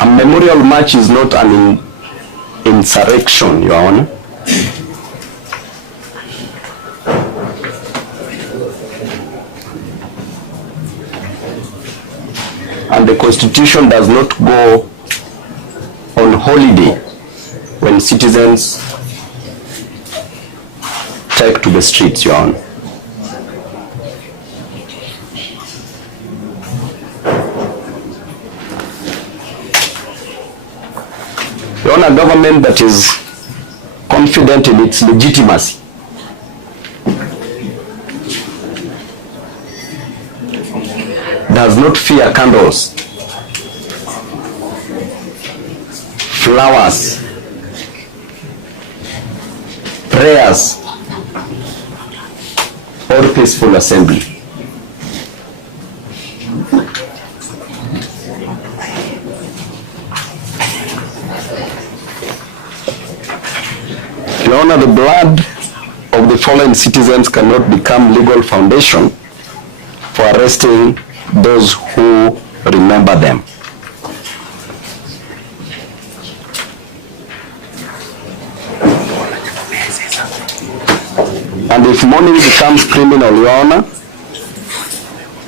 A memorial march is not an insurrection, Your Honor. And the Constitution does not go on holiday when citizens take to the streets, Your Honor. Your Honor, a government that is confident in its legitimacy does not fear candles, flowers, prayers, or peaceful assembly. Your Honor, the blood of the fallen citizens cannot become legal foundation for arresting those who remember them. And if mourning becomes criminal, Your Honor,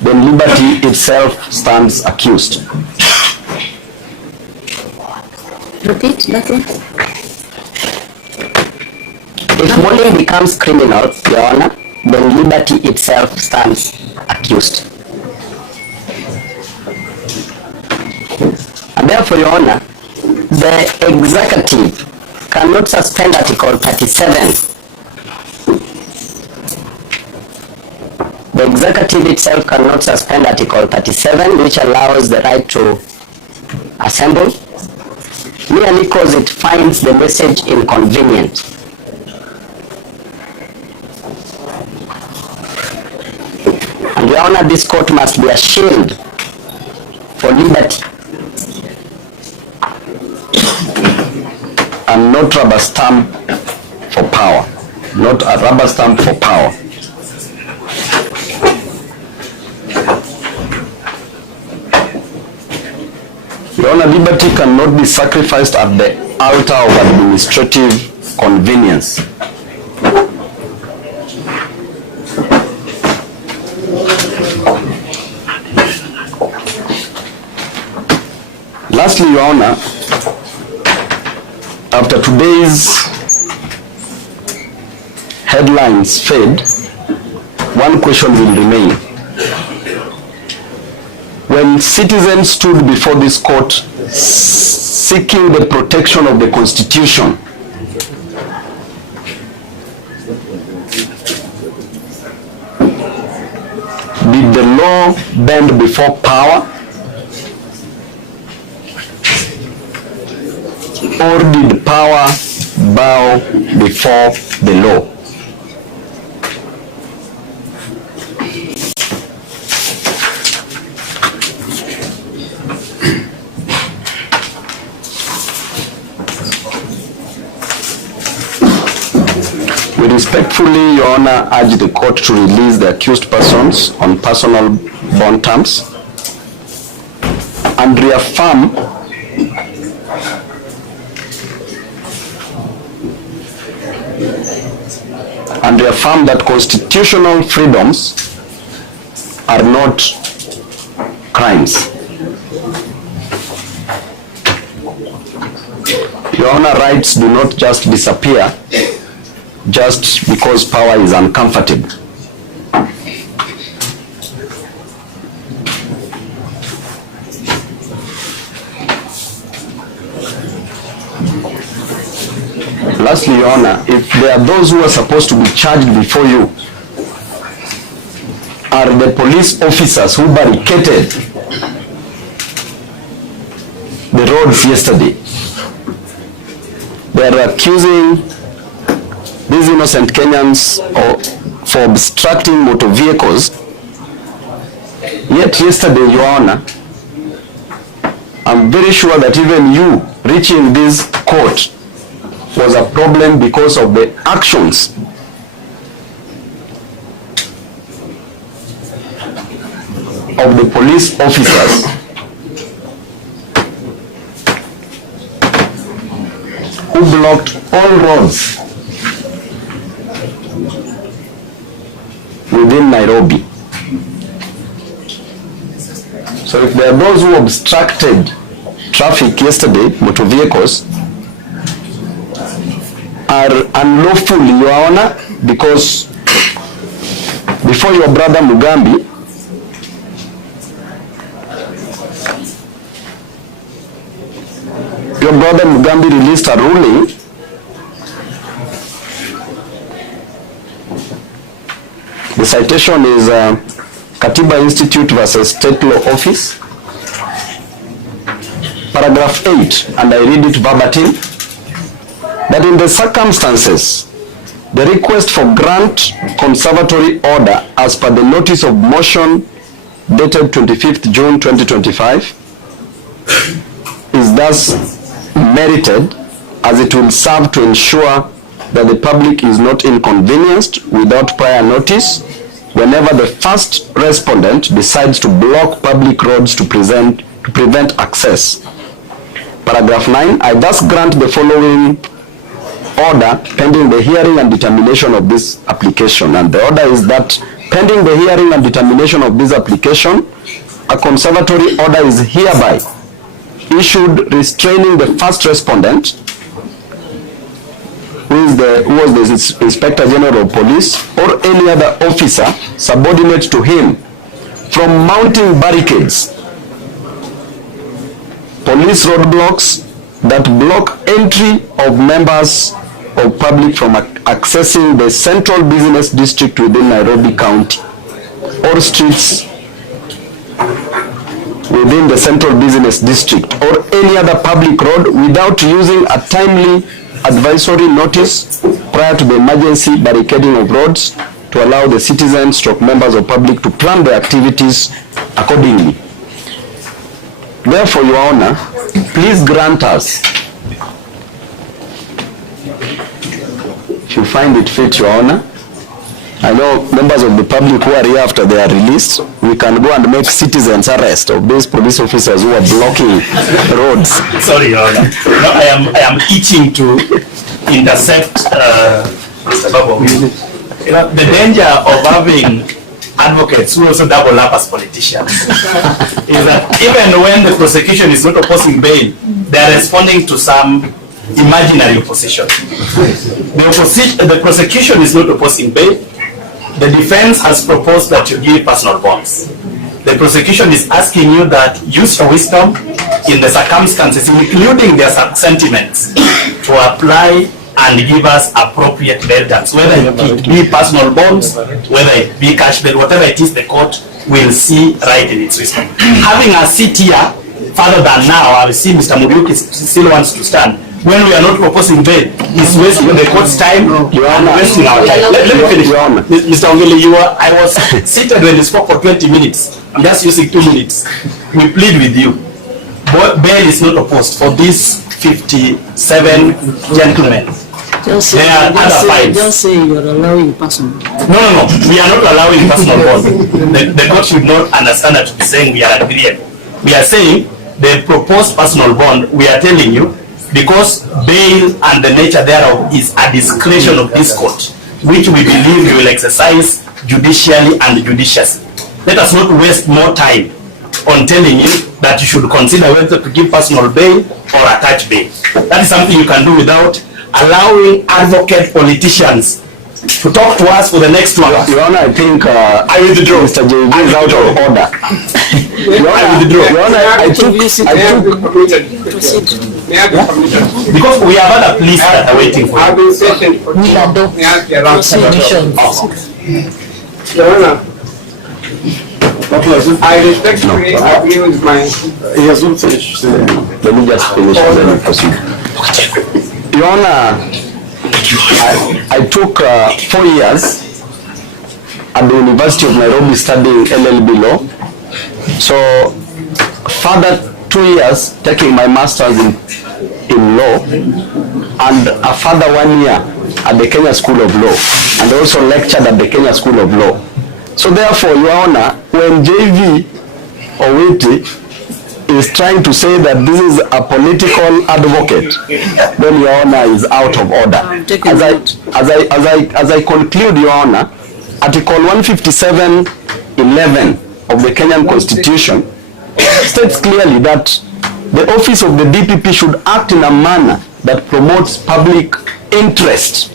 then liberty itself stands accused. Repeat, that's it. If mourning becomes criminal, Your Honor, then liberty itself stands accused. And therefore, Your Honor, the executive cannot suspend Article 37. The executive itself cannot suspend Article 37, which allows the right to assemble, merely because it finds the message inconvenient. And Your Honor, this court must be a shield for liberty and not rubber stamp for power. Not a rubber stamp for power. Your Honor, liberty cannot be sacrificed at the altar of administrative convenience. Lastly, Your Honor, after today's headlines fade, one question will remain. When citizens stood before this court seeking the protection of the Constitution, did the law bend before power? Or did power bow before the law? We respectfully, Your Honor, urge the court to release the accused persons on personal bond terms and reaffirm that constitutional freedoms are not crimes. Your Honor, rights do not just disappear just because power is uncomfortable. Lastly, Your Honor, if there are those who are supposed to be charged before you are the police officers who barricaded the roads yesterday, they are accusing these innocent Kenyans for obstructing motor vehicles. Yet yesterday, Your Honor, I'm very sure that even you reaching this court was a problem because of the actions of the police officers who blocked all roads within Nairobi. So if there are those who obstructed traffic yesterday, motor vehicles, are unlawful, Your Honor, because before your brother Mugambi, released a ruling the citation is Katiba Institute versus State Law Office, paragraph 8, and I read it verbatim, that in the circumstances, the request for grant conservatory order as per the notice of motion dated 25th June 2025 is thus merited, as it will serve to ensure that the public is not inconvenienced without prior notice whenever the first respondent decides to block public roads to prevent access. Paragraph 9, I thus grant the following order pending the hearing and determination of this application. And the order is that pending the hearing and determination of this application, a conservatory order is hereby issued restraining the first respondent, who was the Inspector General of Police or any other officer subordinate to him, from mounting barricades, police roadblocks that block entry of members of public from accessing the central business district within Nairobi County, or streets within the central business district, or any other public road without using a timely advisory notice prior to the emergency barricading of roads to allow the citizens / members of public to plan their activities accordingly. Therefore, Your Honor, please grant us, if you find it fit, Your Honor, I know members of the public who are here after they are released, we can go and make citizens arrest of those police officers who are blocking roads. Sorry, Your Honor. No, I am itching to intercept Mr. Babu. You know, the danger of having advocates who also double up as politicians is that even when the prosecution is not opposing bail, they are responding to some imaginary opposition. The prosecution is not opposing bail. The defense has proposed that you give personal bonds. The prosecution is asking you that use your wisdom in the circumstances, including their sentiments, to apply and give us appropriate bail terms, whether it be personal bonds, whether it be cash bail, whatever it is, the court will see right in its wisdom. Having a seat here, further than now, I see Mr. Muriuki still wants to stand. When we are not proposing bail, it's wasting the court's time and wasting our time. Let me finish. Mr. Ongele, I was seated when you spoke for 20 minutes. I'm just using 2 minutes. We plead with you. Bail is not opposed for these 57 gentlemen. Just say you're allowing personal. No. We are not allowing personal bond. The court should not understand that to be saying we are agreeing. We are saying the proposed personal bond, we are telling you, because bail and the nature thereof is a discretion of this court, which we believe we will exercise judicially and judiciously. Let us not waste more time on telling you that you should consider whether to give personal bail or attach bail. That is something you can do without allowing advocate politicians to talk to us for the next 2 hours. Your Honor, I think I withdraw. Mr. JV is out of order. Your Honor, I withdraw. Your Honor, I took because we have other police that are waiting for I've you. been patient for Your Honor, I respectfully agree with my... He has not finished. Let me just finish and then we proceed. Your Honor, I took 4 years at the University of Nairobi studying LLB law. So further 2 years taking my master's in law, and a further 1 year at the Kenya School of Law, and also lectured at the Kenya School of Law. So therefore, Your Honor, when JV Owiti is trying to say that this is a political advocate, then Your Honor is out of order. As I conclude, Your Honor, Article 157(11) of the Kenyan Constitution states clearly that the office of the DPP should act in a manner that promotes public interest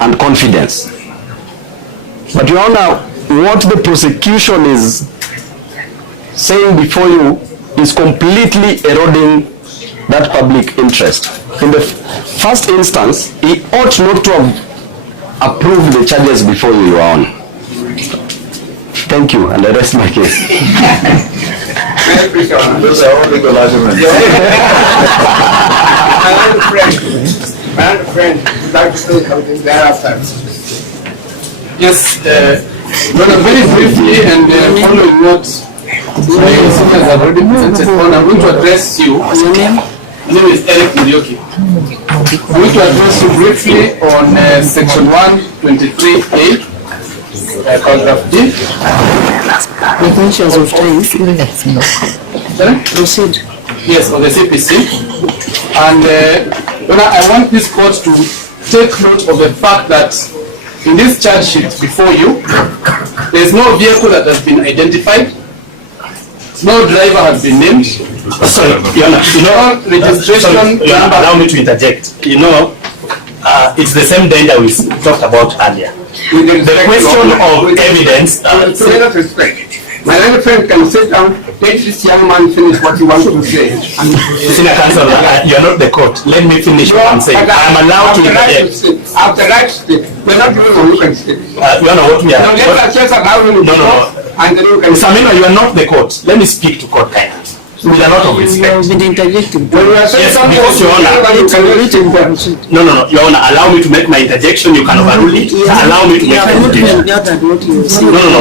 and confidence. But Your Honor, what the prosecution is saying before you is completely eroding that public interest. In the first instance, he ought not to have approved the charges before you, Your Honor. Thank you, and I rest my case. Those are all legal arguments. My old friend, would like to say something thereafter. Yes, very briefly, and following what my seniors have already presented on, I'm going to address you. My name is Eric Milioki. I'm going to address you briefly on section 123A, paragraph D. Definitions of time. Proceed. Yes, on the CPC. And I want this court to take note of the fact that in this charge sheet before you, there is no vehicle that has been identified. No driver has been named. Sorry, Your Honor, registration number. Allow me to interject. It's the same danger we talked about earlier. The question of evidence. My other friend can sit down, let this young man finish what he wants to say. Senior counsel, you are not the court. Let me finish what I'm saying. I am allowed to interject. After right to speak. We're not doing what you can speak. You know what we are. No. And then you can. Samina, you are not the court. Let me speak to court kindly. With a lot of You respect. have been interjecting. When we are saying Yes, something, because Your Honor. Proceed. No, Your Honor, allow me to make my interjection. You can overrule it. Allow me to make my interjection. No,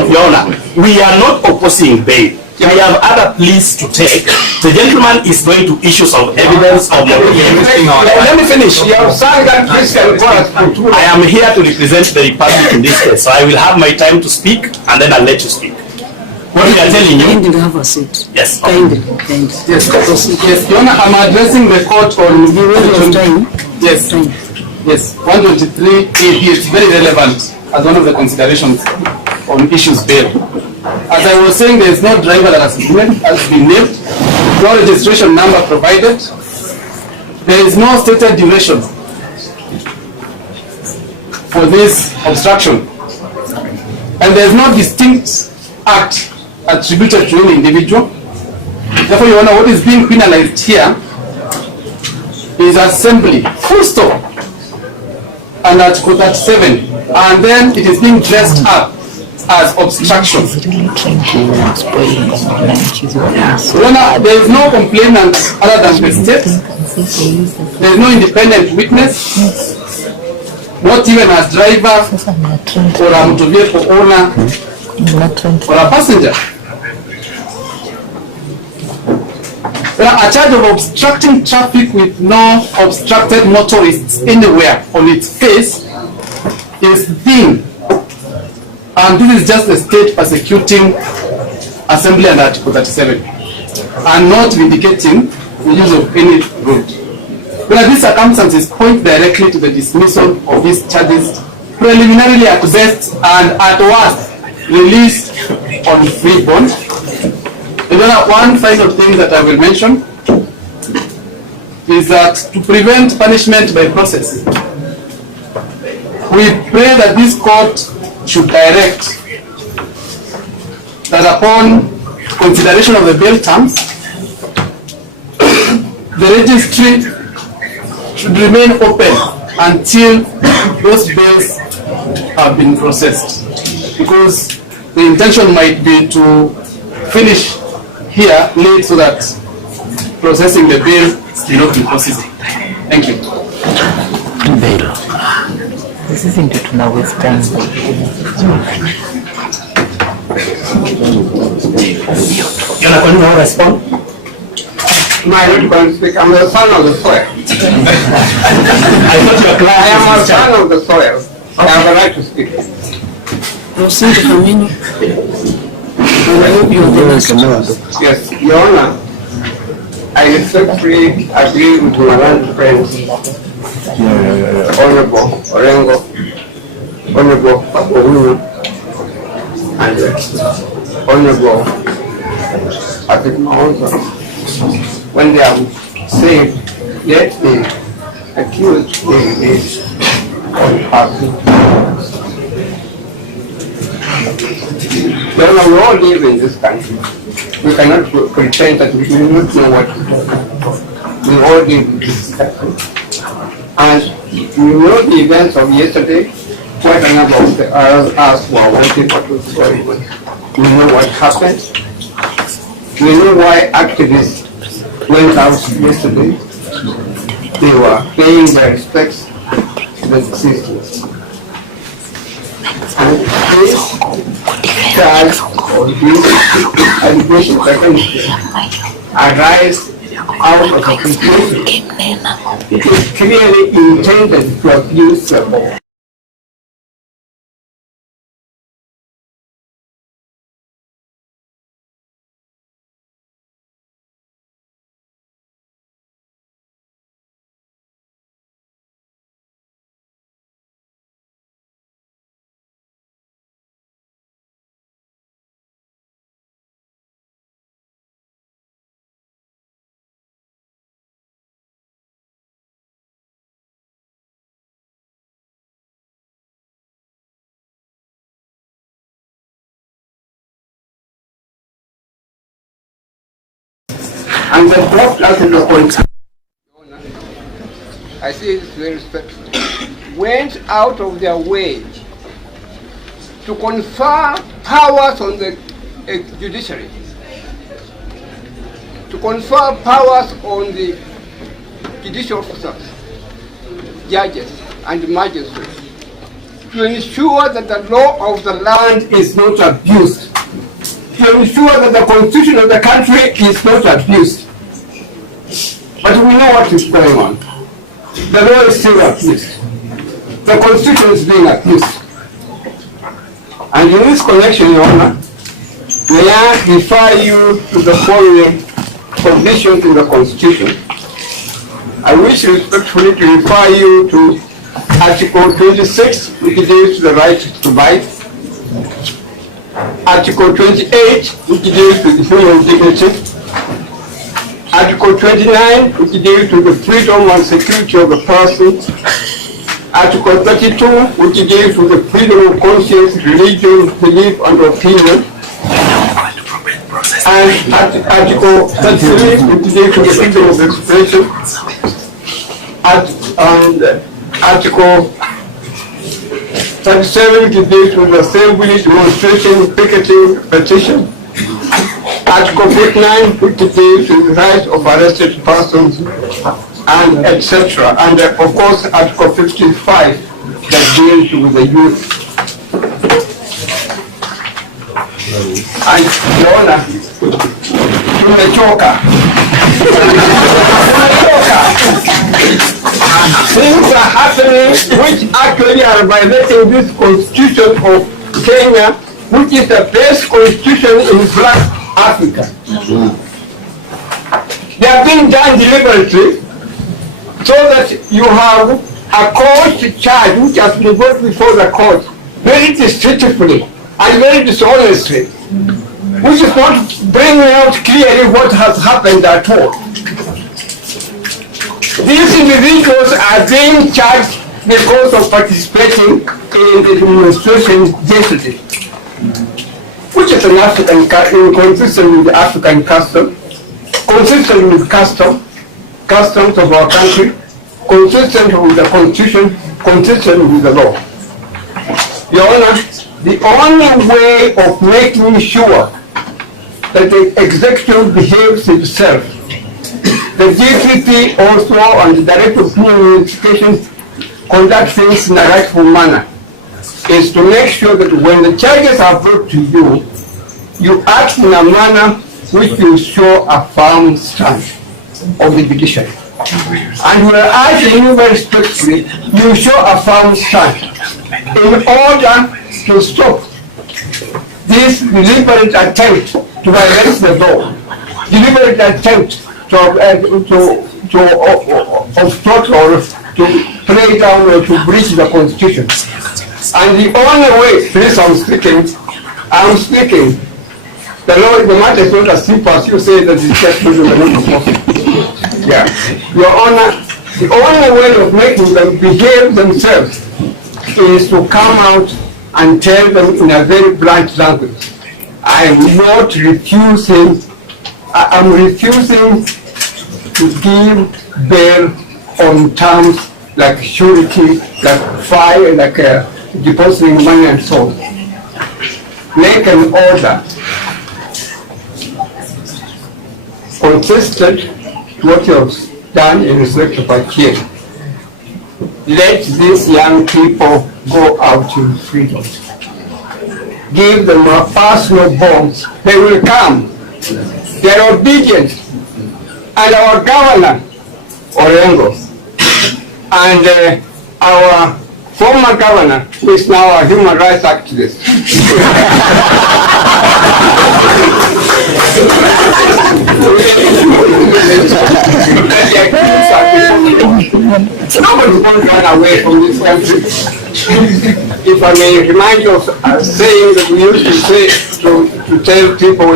Your Honor. We are not opposing bail. We have other pleas to take. The gentleman is going to issue some evidence of Let me finish. you have signed that Christian God. I am here to represent the Republic in this case, so I will have my time to speak, and then I'll let you speak. What we are telling you. Kindly have a seat. Yes. Kindly. Yes, Your Honor, I'm addressing the court on The rule of time. Yes, Time. yes, 123 AD is very relevant as one of the considerations on issues bail. As I was saying, there is no driver that has been named, no registration number provided, there is no stated duration for this obstruction, and there is no distinct act attributed to any individual. Therefore, Your Honor, what is being penalized here is assembly, full stop, and Article 37, and then it is being dressed up as obstruction. Your Honor, there is no complainant other than the state. There is no independent witness, not even a driver or a motor vehicle owner or a passenger. A charge of obstructing traffic with no obstructed motorists anywhere on its face is thin, and this is just the state persecuting assembly under Article 37 and not vindicating the use of any road. But these circumstances point directly to the dismissal of these charges preliminarily at best and at worst released on free bond. One final thing that I will mention is that to prevent punishment by process, we pray that this court should direct that upon consideration of the bail terms, the registry should remain open until those bails have been processed, because the intention might be to finish here late so that processing the bail will not be possible. Thank you. This is into tuna waste time. You're not going to respond? My not going to speak. I'm a son of the soil. I thought you were I am a son of the soil. I have a right to speak. Proceed, Owino. And I hope you are the last. Yes, Your Honor, I respectfully agree with my learned friend, Honorable Orengo, Honorable Owino, and Honorable Abimaoza, when they have said, let the accused be released unhappy. Well, we all live in this country. We cannot pretend that we do not know what to do. We all live in this country. And we know the events of yesterday. Quite a number of us who are wanting what was going on. We know what happened. We know why activists went out yesterday. They were paying their respects to the deceased. And this charge or these allegations against them arise out of a conclusion. It is clearly intended to abuse the law. And the doctors in the country, I say this very respectfully, went out of their way to confer powers on the judiciary, to confer powers on the judicial officers, judges, and magistrates, to ensure that the law of the land is not abused, to ensure that the constitution of the country is not abused. But we know what is going on. The law is still abused. The constitution is being abused. And in this connection, Your Honor, may I refer you to the following provisions in the constitution. I wish respectfully to refer you to Article 26, which deals with the right to buy. Article 28, which deals with the human dignity. Article 29, which deals with the freedom and security of the person. Article 32, which deals with the freedom of conscience, religion, belief, and opinion. And Article 33, which deals with the freedom of expression. And Article 37, which deals with assembly, demonstration, picketing, petition. Article 49, which deals with the rights of arrested persons, and etc. And of course, Article 55, that deals with the youth. And Your Honor, tumechoka. Things are happening which actually are violating this constitution of Kenya, which is the best constitution in Black Africa. They are being done deliberately so that you have a court charge which has been brought before the court very deceitfully and very dishonestly, which is not bringing out clearly what has happened at all. These individuals are being charged because of participating in the demonstration yesterday, which is an African consistent with the African custom, consistent with customs of our country, consistent with the constitution, consistent with the law. Your Honor, the only way of making sure that the executive behaves itself, the DPP also and the Director of Criminal Investigation conduct things in a rightful manner, is to make sure that when the charges are brought to you, you act in a manner which will show a firm stand of the judiciary. And we are urging you very strictly, you show a firm stand in order to stop this deliberate attempt to violate the law, deliberate attempt obstruct or to play down or to breach the constitution. And the only way, please, I'm speaking. The matter is not as simple as you say that it's just put in the name of Moses. Yeah. Your Honor, the only way of making them behave themselves is to come out and tell them in a very blunt language, I am not refusing, I am refusing to give bail on terms like surety, like fire, like depositing money and so on. Make an order consistent to what you have done in respect of a kid. Let these young people go out in freedom. Give them a personal bond. They will come. They are obedient. And our governor, Orengo, and our former governor, who is now a human rights activist, nobody won't run away from this country. If I may remind you of saying that we used to say to tell people